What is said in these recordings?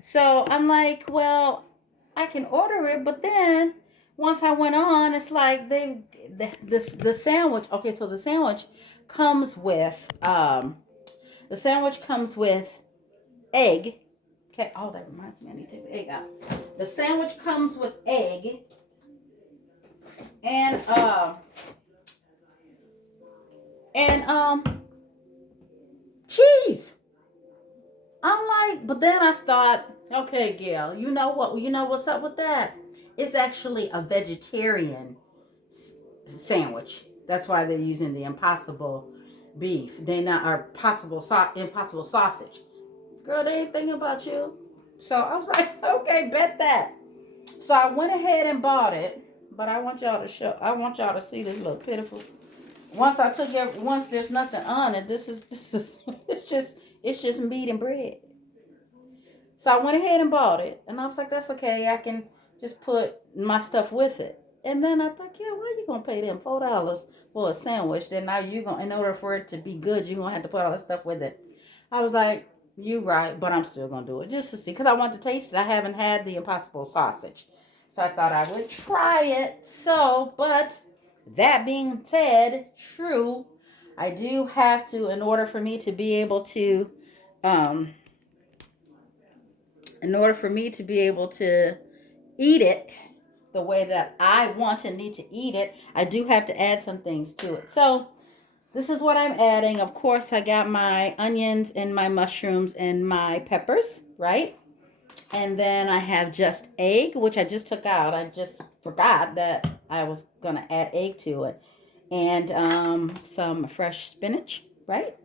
So I'm like, well, I can order it, but then once I went on, it's like the sandwich. Okay, so comes with the sandwich comes with egg. Okay. Oh, that reminds me, I need to take the egg out. The sandwich comes with egg and and cheese. I'm like, but then I thought, okay, Gail, you know what? You know what's up with that? It's actually a vegetarian sandwich. That's why they're using the impossible beef. They not are impossible sausage. Girl, they ain't thinking about you. So I was like, okay, bet that. So I went ahead and bought it. But I want y'all to I want y'all to see this little pitiful. Once there's nothing on it, this is it's just meat and bread. So I went ahead and bought it, and I was like, "That's okay. I can just put my stuff with it." And then I thought, "Yeah, why are you gonna pay them $4 for a sandwich? Then now you gonna, in order for it to be good, you are gonna have to put all that stuff with it." I was like, "You right, but I'm still gonna do it just to see, cause I want to taste it. I haven't had the Impossible sausage, so I thought I would try it. So, but that being said, true, I do have to, in order for me to be able to, um, in order for me to be able to eat it the way that I want and need to eat it, I do have to add some things to it. So this is what I'm adding. Of course, I got my onions and my mushrooms and my peppers, right? And then I have just egg, which I just took out. I just forgot that I was gonna add egg to it, and some fresh spinach, right?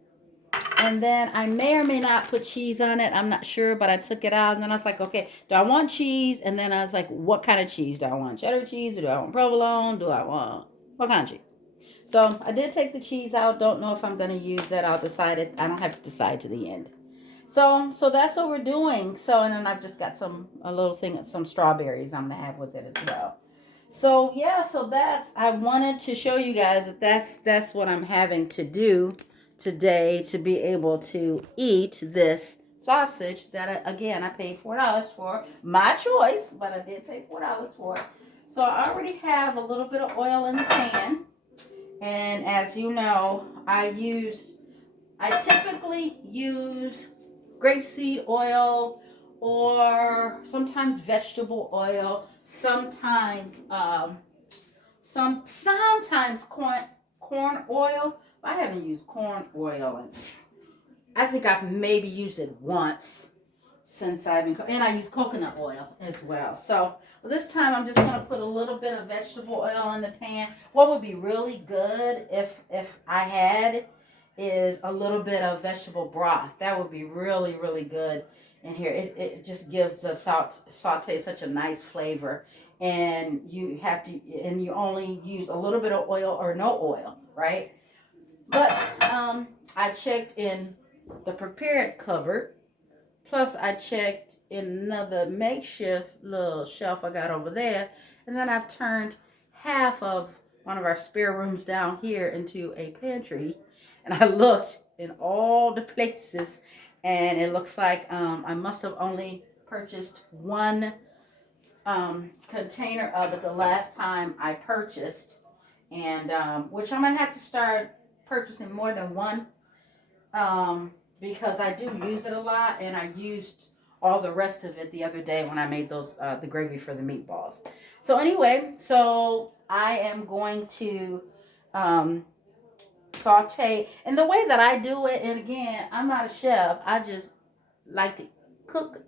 And then I may or may not put cheese on it. I'm not sure, but I took it out. And then I was like, okay, do I want cheese? And then I was like, what kind of cheese do I want? Cheddar cheese? Or do I want provolone? Do I want what kind of cheese? So I did take the cheese out. Don't know if I'm going to use that. I'll decide it. I don't have to decide to the end. So that's what we're doing. So, and then I've just got a little thing, some strawberries I'm going to have with it as well. So yeah, so I wanted to show you guys that that's what I'm having to do today to be able to eat this sausage that again I paid $4 for, my choice, but I did pay $4 for it. So I already have a little bit of oil in the pan, and as you know, I typically use grapeseed oil or sometimes vegetable oil, sometimes corn oil. I haven't used corn oil, and I think I've maybe used it once since and I use coconut oil as well. So this time I'm just gonna put a little bit of vegetable oil in the pan. What would be really good if I had is a little bit of vegetable broth. That would be really really good in here. It just gives the saute such a nice flavor, and you only use a little bit of oil or no oil, right? But I checked in the prepared cupboard. Plus, I checked in another makeshift little shelf I got over there. And then I've turned half of one of our spare rooms down here into a pantry. And I looked in all the places, and it looks like I must have only purchased one container of it the last time I purchased. And which I'm going to have to start purchasing more than one, because I do use it a lot, and I used all the rest of it the other day when I made those the gravy for the meatballs. So anyway, so I am going to um, saute, and the way that I do it, and again, I'm not a chef. I just like to cook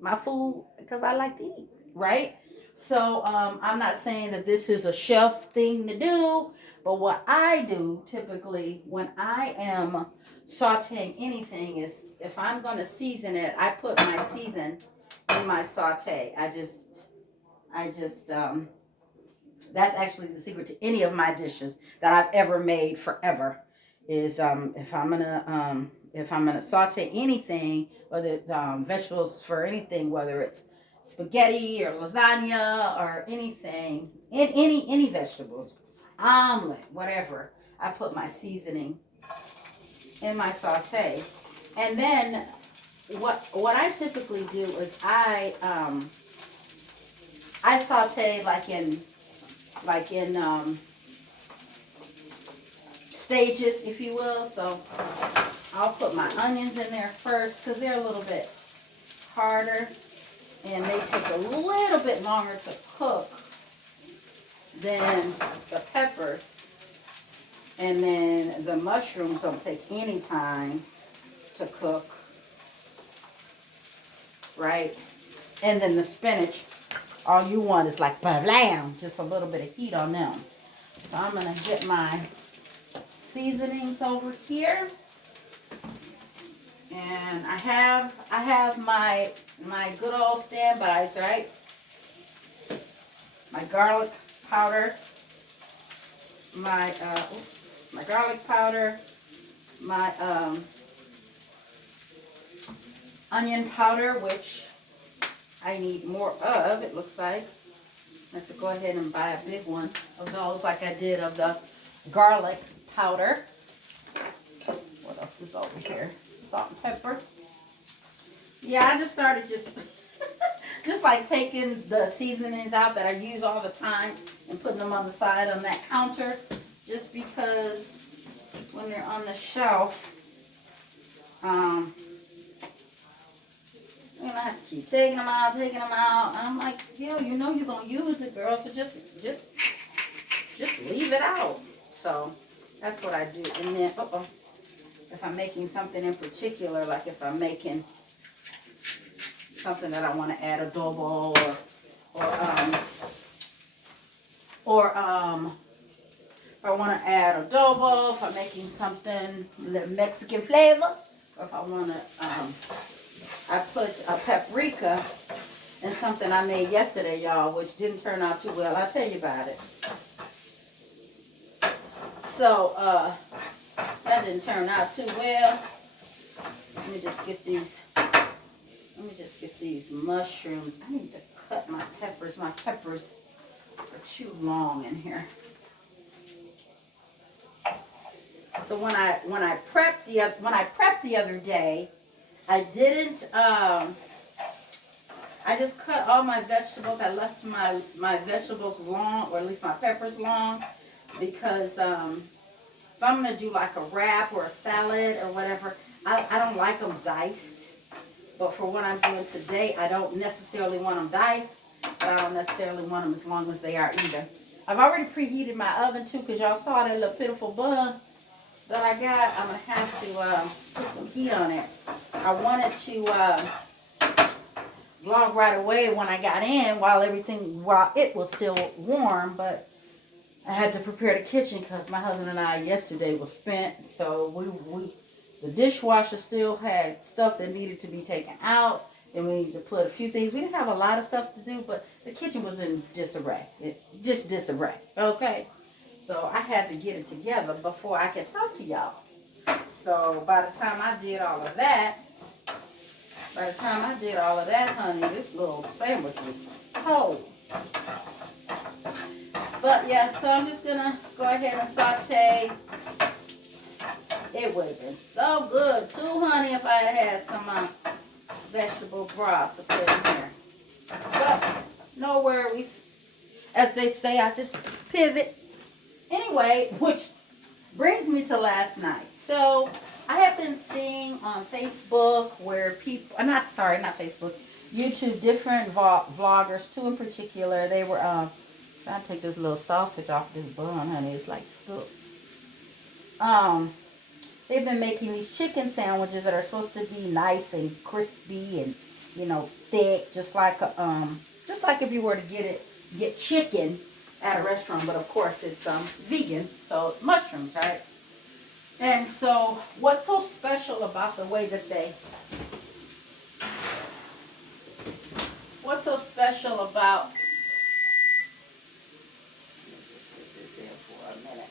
my food because I like to eat, right? So I'm not saying that this is a chef thing to do, but what I do typically when I am sauteing anything is, if I'm going to season it, I put my season in my saute. I just that's actually the secret to any of my dishes that I've ever made forever. Is if I'm gonna saute anything, whether it's vegetables for anything, whether it's spaghetti or lasagna or anything, any vegetables, omelet, whatever, I put my seasoning in my saute, and then what I typically do is I saute like in stages, if you will. So I'll put my onions in there first because they're a little bit harder and they take a little bit longer to cook than the peppers. And then the mushrooms don't take any time to cook, right? And then the spinach, all you want is like blam, just a little bit of heat on them. So I'm gonna get my seasonings over here, and I have my good old standbys, right? My garlic powder, my garlic powder, my onion powder, which I need more of, it looks like. I have to go ahead and buy a big one of those like I did of the garlic powder. What else is over here? Salt and pepper. Yeah, I just started just like taking the seasonings out that I use all the time and putting them on the side on that counter, just because when they're on the shelf, you know, I have to keep taking them out. And I'm like, yo, you know you're gonna use it, girl, so just leave it out. So that's what I do. And then, if I'm making something in particular, like if I'm making something that I want to add adobo or if I want to add adobo, if I'm making something Mexican flavor, or if I want to, I put a paprika in something I made yesterday, y'all, which didn't turn out too well. I'll tell you about it. So, that didn't turn out too well. Let me just get these mushrooms. I need to cut my peppers. My peppers are too long in here. So when I prepped the other day, I didn't. I just cut all my vegetables. I left my vegetables long, or at least my peppers long, because if I'm gonna do like a wrap or a salad or whatever, I don't like them diced. But for what I'm doing today, I don't necessarily want them diced, but I don't necessarily want them as long as they are either. I've already preheated my oven too, because y'all saw that little pitiful bun that I got. I'm going to have to put some heat on it. I wanted to vlog right away when I got in while it was still warm, but I had to prepare the kitchen because my husband and I yesterday was spent, so the dishwasher still had stuff that needed to be taken out. Then we needed to put a few things. We didn't have a lot of stuff to do, but the kitchen was in disarray. Just disarray. Okay. So I had to get it together before I could talk to y'all. So by the time I did all of that, honey, this little sandwich was cold. But yeah, so I'm just going to go ahead and saute. It would have been so good too, honey, if I had some vegetable broth to put in here. But no worries. As they say, I just pivot. Anyway, which brings me to last night. So I have been seeing on Facebook where people, not Facebook, YouTube, different vloggers, two in particular, they were trying to take this little sausage off this bun, honey. It's like stuck. They've been making these chicken sandwiches that are supposed to be nice and crispy and, you know, thick, just like if you were to get chicken at a restaurant, but of course it's vegan, so mushrooms, right? And so what's so special about the way that what's so special about, let me just get this in for a minute.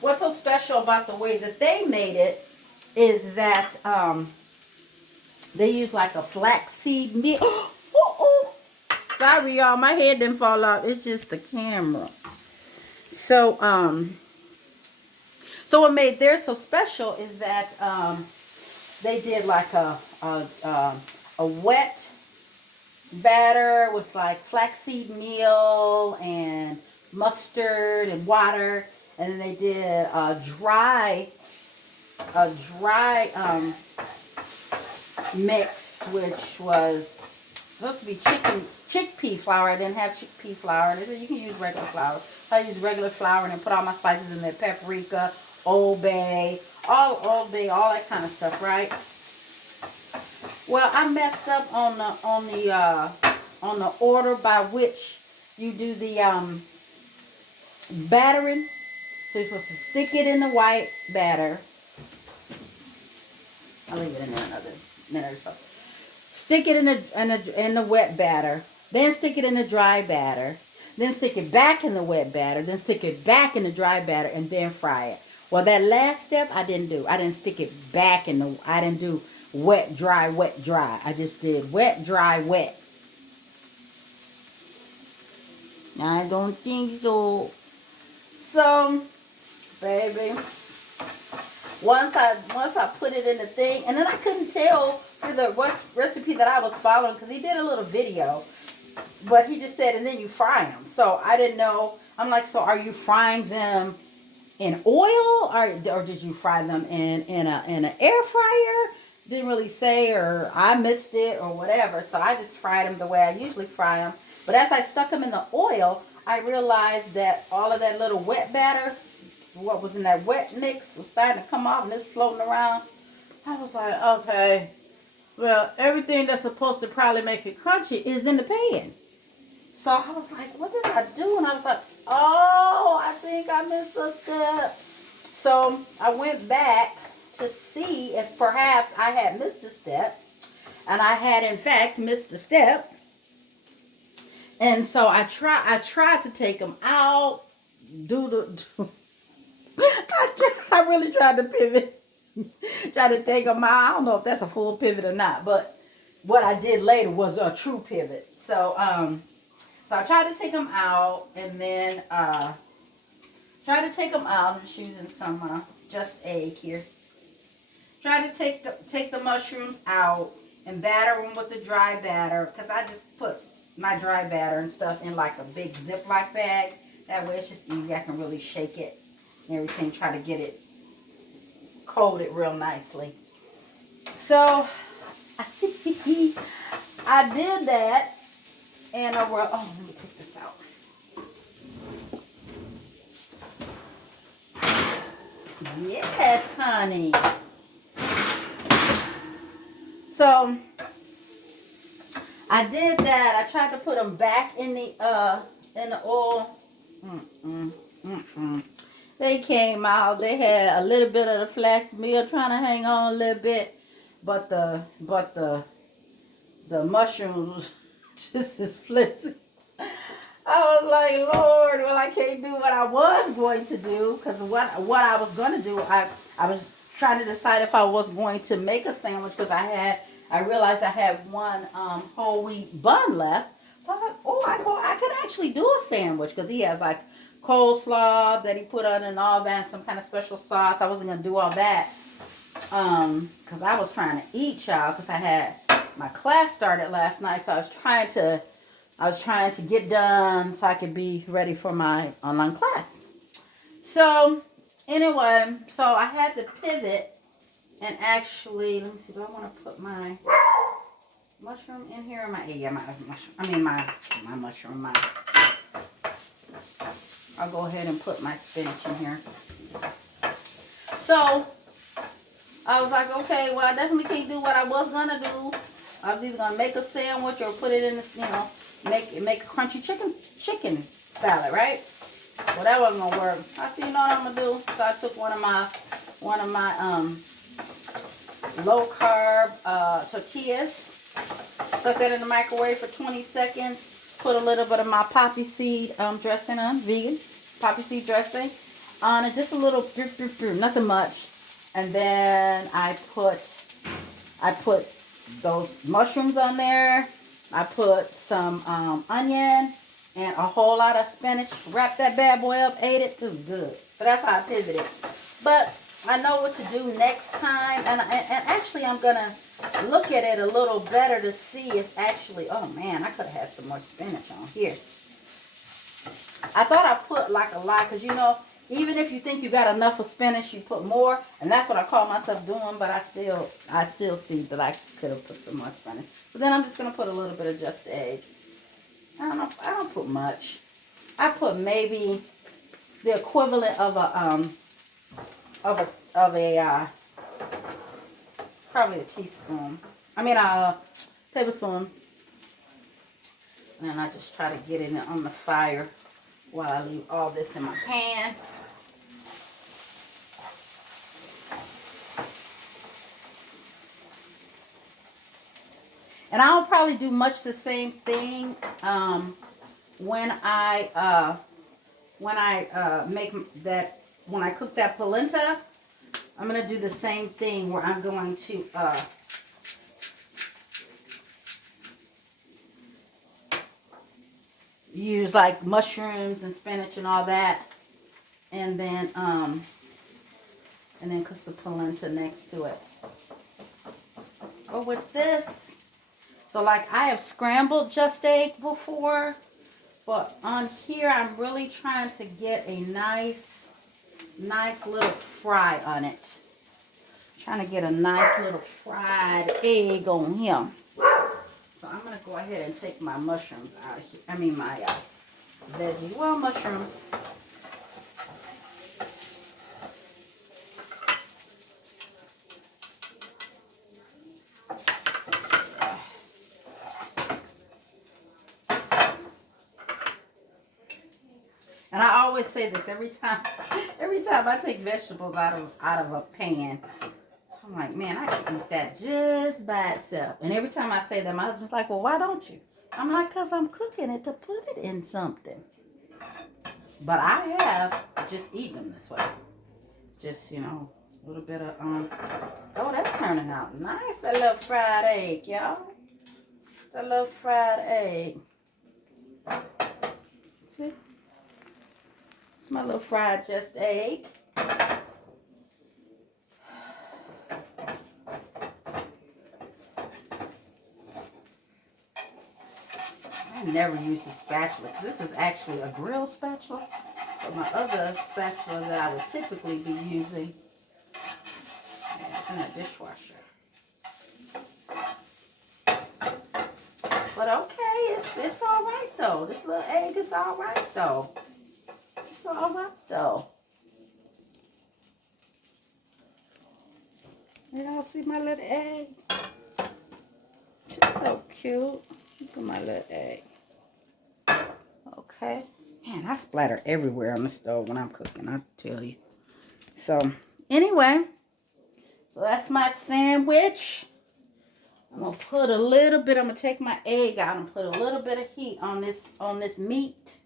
What's so special about the way that they made it is that they use like a flaxseed meal. Sorry, y'all. My head didn't fall off. It's just the camera. So, so what made theirs so special is that they did like a wet batter with like flaxseed meal and mustard and water, and then they did a dry mix, which was supposed to be chickpea flour. I didn't have chickpea flour. They said you can use regular flour. I used regular flour and then put all my spices in there: paprika, Old Bay, all that kind of stuff, right? Well, I messed up on the order by which you do the battering. So you're supposed to stick it in the white batter. I'll leave it in there another minute or so. Stick it in the wet batter. Then stick it in the dry batter. Then stick it back in the wet batter. Then stick it back in the dry batter and then fry it. Well, that last step I didn't do. I didn't stick it back in the. I didn't do wet, dry, wet, dry. I just did wet, dry, wet. I don't think so. So, baby, once I put it in the thing, and then I couldn't tell through the recipe that I was following because he did a little video, but he just said, and then you fry them. So I didn't know. I'm like, so are you frying them in oil, or did you fry them in an air fryer? Didn't really say, or I missed it, or whatever. So I just fried them the way I usually fry them. But as I stuck them in the oil, I realized that all of that little wet batter, what was in that wet mix, was starting to come off and it's floating around. I was like, okay, well, everything that's supposed to probably make it crunchy is in the pan. So I was like, what did I do? And I was like, oh, I think I missed a step. So I went back to see if perhaps I had missed a step. And I had, in fact, missed a step. And so I tried to take them out, I really tried to pivot, try to take them out. I don't know if that's a full pivot or not, but what I did later was a true pivot. So, so I tried to take them out, and then try to take them out. I'm just using some Just Egg here. Try to take the mushrooms out and batter them with the dry batter, because I just put my dry batter and stuff in like a big Ziploc bag. That way it's just easy. I can really shake it and everything, try to get it coated real nicely. So I did that, and oh, let me take this out. Yes, honey. So I did that. I tried to put them back in the oil. They came out. They had a little bit of the flax meal trying to hang on a little bit, but the mushrooms was just as flimsy. I was like, Lord, well, I can't do what I was going to do, because what I was going to do, I was trying to decide if I was going to make a sandwich, because I realized I had one whole wheat bun left. So I was like, oh, I could actually do a sandwich, because he has like coleslaw that he put on and all that, some kind of special sauce. I wasn't going to do all that because I was trying to eat, y'all, because I had my class started last night. So I was trying to get done so I could be ready for my online class. So anyway, so I had to pivot and actually, let me see, do I want to put my mushroom in here? Or my mushroom. I'll go ahead and put my spinach in here. So I was like, okay, well, I definitely can't do what I was gonna do. I was either gonna make a sandwich or put it in the, make a crunchy chicken salad, right? Well, that wasn't gonna work. I said, you know what I'm gonna do? So I took one of my low carb tortillas, stuck that in the microwave for 20 seconds. Put a little bit of my poppy seed dressing on, vegan poppy seed dressing on it, just a little, nothing much. And then I put those mushrooms on there. I put some onion, and a whole lot of spinach. Wrap that bad boy up, ate it, too good. So that's how I pivoted. But I know what to do next time, and actually I'm gonna look at it a little better to see if actually, oh man, I could have had some more spinach on here. I thought I put like a lot, because you know, even if you think you got enough of spinach, you put more, and that's what I call myself doing, but I still see that I could have put some more spinach. But then I'm just gonna put a little bit of just egg. I don't know, I don't put much. I put maybe the equivalent of a probably a teaspoon. I mean a tablespoon. And I just try to get it on the fire while I leave all this in my pan. And I'll probably do much the same thing when I cook that polenta. I'm gonna do the same thing where I'm going to use like mushrooms and spinach and all that, and then cook the polenta next to it. But with this, so like I have scrambled just egg before, but on here I'm really trying to get a nice little fry on it. Trying to get a nice little fried egg on here. So I'm going to go ahead and take my mushrooms out of here. I mean my veggie. Well, mushrooms. And I always say this every time I take vegetables out of a pan. I'm like, man, I can eat that just by itself. And every time I say that, my husband's like, well, why don't you? I'm like, because I'm cooking it to put it in something. But I have just eaten them this way. Just, you know, a little bit of, oh, that's turning out nice. I love fried egg, y'all. I love fried egg. See? It's my little fried just egg. I never use the spatula. This is actually a grill spatula. But my other spatula that I would typically be using is in a dishwasher. But okay, it's all right though. This little egg is all right though. It's all right though. Y'all see my little egg? She's so cute. Look at my little egg. Okay. Man, I splatter everywhere on the stove when I'm cooking, I tell you. So, anyway. So, that's my sandwich. I'm going to put a little bit, I'm going to take my egg out and put a little bit of heat on this meat.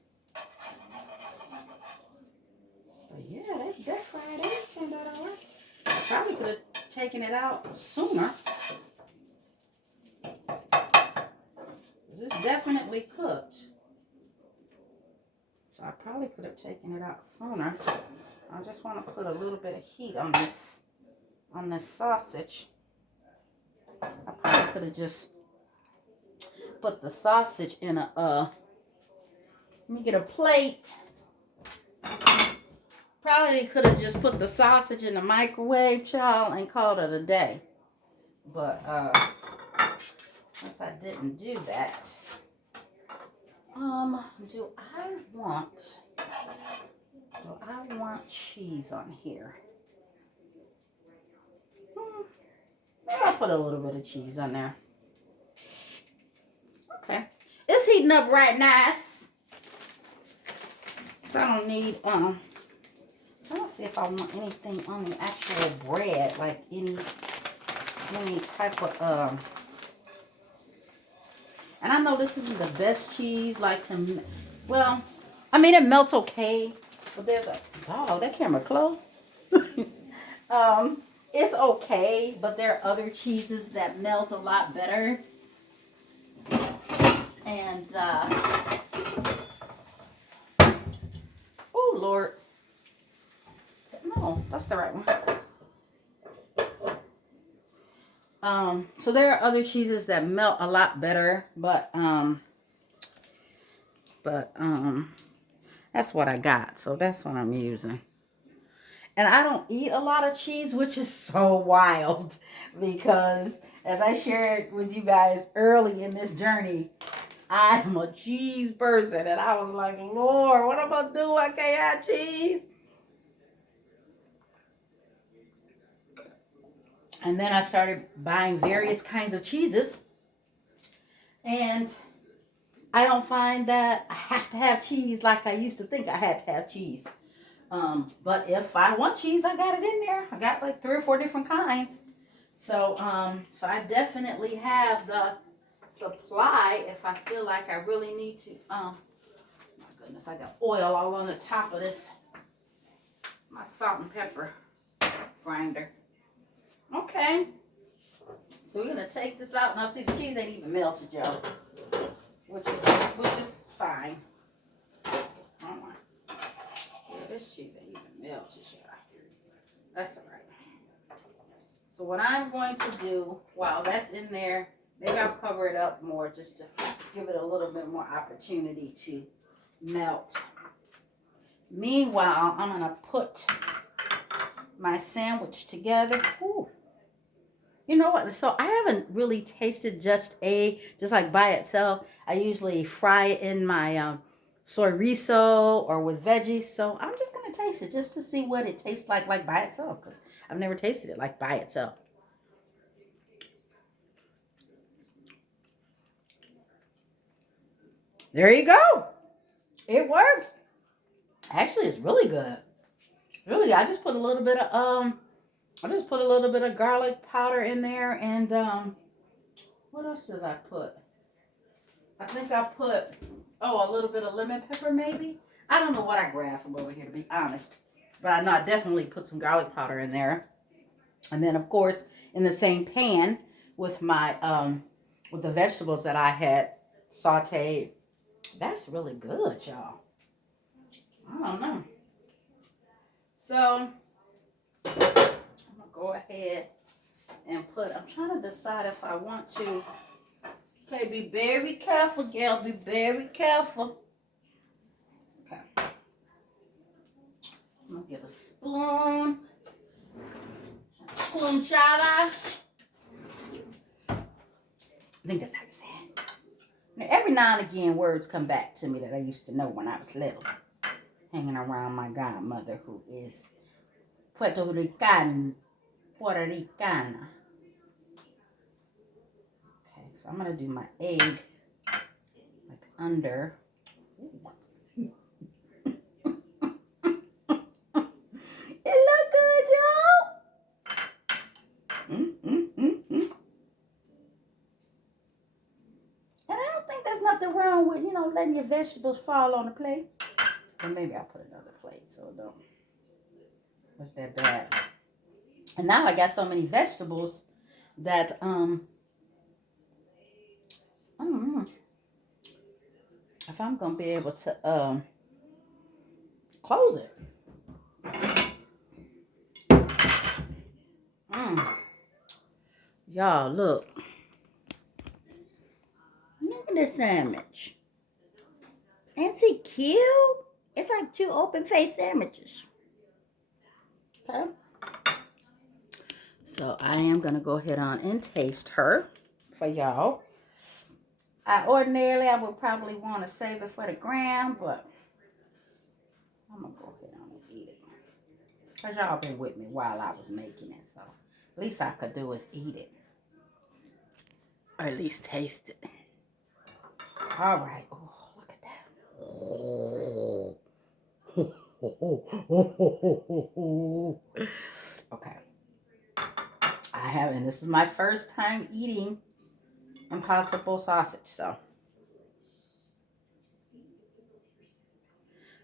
But yeah, that fried egg turned out all right. I probably could have taken it out sooner. It's definitely cooked. So I probably could have taken it out sooner. I just want to put a little bit of heat on this sausage. I probably could have just put the sausage in a let me get a plate. Probably could have just put the sausage in the microwave, child, and called it a day. But since I didn't do that, do I want cheese on here? Maybe I'll put a little bit of cheese on there. Okay. It's heating up right nice. So I don't need, I'm trying to see if I want anything on the actual bread, like any type of, and I know this isn't the best cheese, like to, well, I mean, it melts okay, but there's a, oh, that camera closed. It's okay, but there are other cheeses that melt a lot better. And Oh, Lord. No, that's the right one. So there are other cheeses that melt a lot better, but that's what I got. So that's what I'm using. And I don't eat a lot of cheese, which is so wild because as I shared with you guys early in this journey, I'm a cheese person. And I was like, Lord, what am I going to do? I can't have cheese. And then I started buying various kinds of cheeses. And I don't find that I have to have cheese like I used to think I had to have cheese. But if I want cheese, I got it in there. I got like 3 or 4 different kinds. So I definitely have the supply if I feel like I really need to. My goodness, I got oil all on the top of this, my salt and pepper grinder. Okay. So we're gonna take this out. Now see, the cheese ain't even melted, y'all, which is fine. This cheese ain't even melted, y'all. That's all right. So what I'm going to do while that's in there, maybe I'll cover it up more just to give it a little bit more opportunity to melt. Meanwhile, I'm gonna put my sandwich together. Ooh. You know what? So I haven't really tasted just like by itself. I usually fry it in my chorizo or with veggies. So I'm just gonna taste it just to see what it tastes like by itself, because I've never tasted it like by itself. There you go. It works. Actually, it's really good. Really, I just put a little bit of garlic powder in there, and what else did I put? I think I put a little bit of lemon pepper maybe. I don't know what I grabbed from over here, to be honest, but I know I definitely put some garlic powder in there. And then of course in the same pan with my with the vegetables that I had sauteed. That's really good, y'all. I don't know. So I'm gonna go ahead and I'm trying to decide if I want to. Okay, be very careful, girl. Be very careful. Okay. I'm gonna get a spoon. Cuchara. I think that's how you say it. Now, every now and again, words come back to me that I used to know when I was little. Hanging around my godmother, who is Puerto Ricana. Okay, so I'm going to do my egg like under. It look good, y'all. And I don't think there's nothing wrong with, letting your vegetables fall on the plate. Or maybe I'll put another plate so it don't look that bad. And now I got so many vegetables that I don't know if I'm gonna be able to close it. Y'all look at this sandwich. Ain't it cute? It's like 2 open-faced sandwiches. Okay. So I am gonna go ahead on and taste her for y'all. Ordinarily I would probably want to save it for the gram, but I'm gonna go ahead on and eat it. Cause y'all been with me while I was making it, so least I could do is eat it. Or at least taste it. All right. Oh, look at that. Okay. I haven't. This is my first time eating Impossible sausage, so.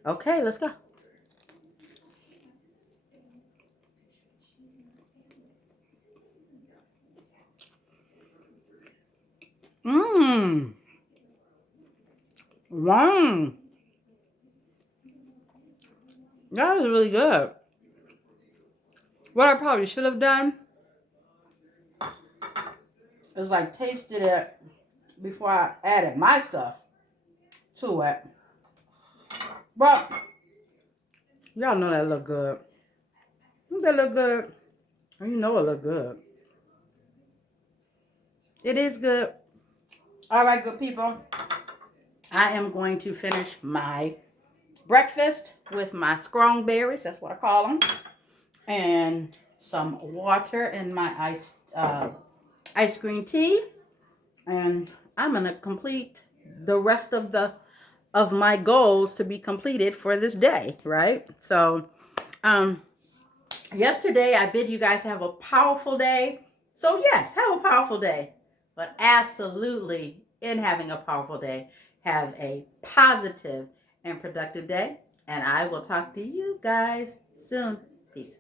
Okay, let's go. Mmm. Wow. That was really good. What I probably should have done is like tasted it before I added my stuff to it. But y'all know that look good. Don't that look good? You know it look good. It is good. All right, good people. I am going to finish my breakfast with my strong berries. That's what I call them. And some water in my iced green tea. And I'm going to complete the rest of my goals to be completed for this day, right? So, yesterday I bid you guys have a powerful day. So yes, have a powerful day. But absolutely, in having a powerful day, have a positive and productive day. And I will talk to you guys soon. Peace.